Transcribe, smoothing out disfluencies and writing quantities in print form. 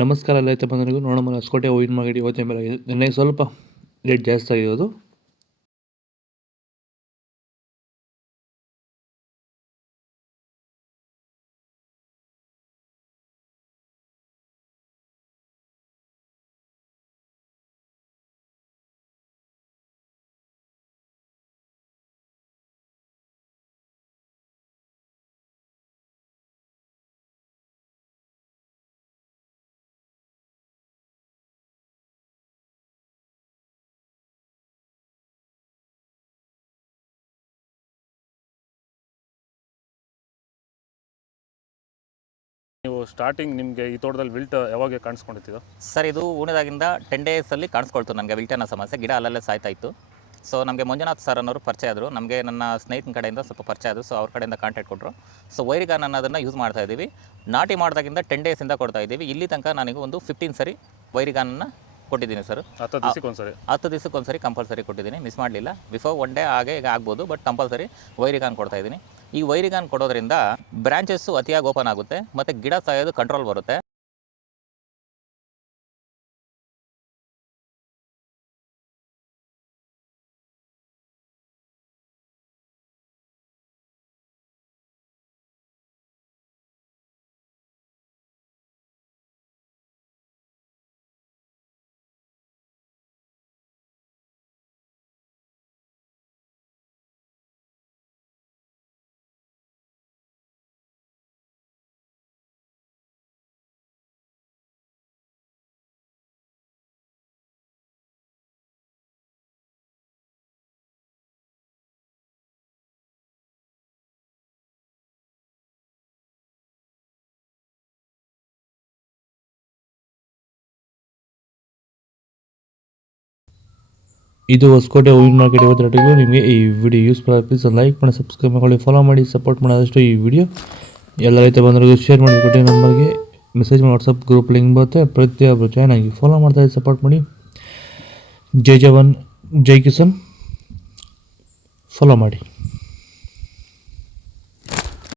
ನಮಸ್ಕಾರ ರೈತ ಬಂಧುಗಳಿಗೂ. ನೋಡೋಣ ಹೊಸಕೋಟೆ ಹೂವಿನ ಮಾರ್ಕೆಟ್ ಇವತ್ತಿನ ಬೆಲೆ ಆಗಿದೆ. ನಿನ್ನೆ ಸ್ವಲ್ಪ ರೇಟ್ ಜಾಸ್ತಿ ಆಗಿರೋದು. ನೀವು ಸ್ಟಾರ್ಟಿಂಗ್ ನಿಮಗೆ ಈ ತೋಟದಲ್ಲಿ ವಿಲ್ಟ್ ಯಾವಾಗ ಕಾಣಿಸ್ಕೊಂಡಿತ್ತು? ಸರ್, ಇದು ಹೂಣಿದಾಗಿಂದ 10 ಡೇಸಲ್ಲಿ ಕಾಣಿಸ್ಕೊಳ್ತು ನನಗೆ ವಿಲ್ಟ್ ಅನ್ನೋ ಸಮಸ್ಯೆ. ಗಿಡ ಅಲ್ಲಲ್ಲೇ ಸಾಯ್ತಾ ಇತ್ತು. ಸೊ ನಮಗೆ ಮಂಜುನಾಥ್ ಸರ್ ಅನ್ನೋರು ಪರಿಚಯ ಆದರು. ನಮಗೆ ನನ್ನ ಸ್ನೇಹಿತನ ಕಡೆಯಿಂದ ಸ್ವಲ್ಪ ಪರಿಚಯ ಆದರು. ಸೊ ಅವ್ರ ಕಡೆಯಿಂದ ಕಾಂಟ್ಯಾಕ್ಟ್ ಕೊಟ್ಟರು. ಸೊ ವೈರಿಗಾನ್ ಅನ್ನೋದನ್ನು ಯೂಸ್ ಮಾಡ್ತಾ ಇದ್ದೀವಿ. ನಾಟಿ ಮಾಡಿದಾಗಿಂದ 10 ಡೇಸಿಂದ ಕೊಡ್ತಾ ಇದ್ದೀವಿ. ಇಲ್ಲಿ ತನಕ ನನಗೆ ಒಂದು 15 ಸರಿ ವೈರಿಗಾನನ್ನು ಕೊಟ್ಟಿದ್ದೀನಿ ಸರ್. 10 ದಿವಸಕ್ಕೊಂದ್ಸರಿ ಕಂಪಲ್ಸರಿ ಕೊಟ್ಟಿದ್ದೀನಿ, ಮಿಸ್ ಮಾಡಲಿಲ್ಲ. ಬಿಫೋರ್ 1 ಡೇ ಈಗ ಆಗ್ಬೋದು, ಬಟ್ ಕಂಪಲ್ಸರಿ ವೈರಿಗಾನ್ ಕೊಡ್ತಾ ಇದ್ದೀನಿ. ಈ ವೈರಿಗಾನ್ ಕೊಡೋದ್ರಿಂದ ಬ್ರಾಂಚಸ್ಸು ಅತಿಯಾಗಿ ಓಪನ್ ಆಗುತ್ತೆ ಮತ್ತು ಗಿಡ ಸಾಯೋದು ಕಂಟ್ರೋಲ್ ಬರುತ್ತೆ. ಇದು ಹೊಸಕೋಟೆ ಹೂವಿನ ಮಾರ್ಕೆಟ್ ಇವತ್ತು ರೇಟಿಗೂ. ನಿಮಗೆ ಈ ವಿಡಿಯೋ ಯೂಸ್ಫುಲ್ ಆಗಿ ಪ್ಲೀಸ್ ಲೈಕ್ ಮಾಡಿ, ಸಬ್ಸ್ಕ್ರೈಬ್ ಮಾಡಿ, ಫಾಲೋ ಮಾಡಿ, ಸಪೋರ್ಟ್ ಮಾಡೋದಷ್ಟು ಈ ವಿಡಿಯೋ ಎಲ್ಲ ರೈತ ಬಂಧುಗಳಿಗೂ ಶೇರ್ ಮಾಡಿ. ಕೊಟ್ಟೆ ನಂಬರ್ಗೆ ಮೆಸೇಜ್ ಮಾಡಿ, ವಾಟ್ಸಪ್ ಗ್ರೂಪ್ ಲಿಂಕ್ ಬರುತ್ತೆ. ಪ್ರತಿಯೊಬ್ಬರು ಜಾಯ್ನ್ ಆಗಿ ಫಾಲೋ ಮಾಡ್ತಾ ಸಪೋರ್ಟ್ ಮಾಡಿ. ಜೈ ಜವಾನ್ ಜೈ ಕಿಸಾನ್ ಫಾಲೋ ಮಾಡಿ.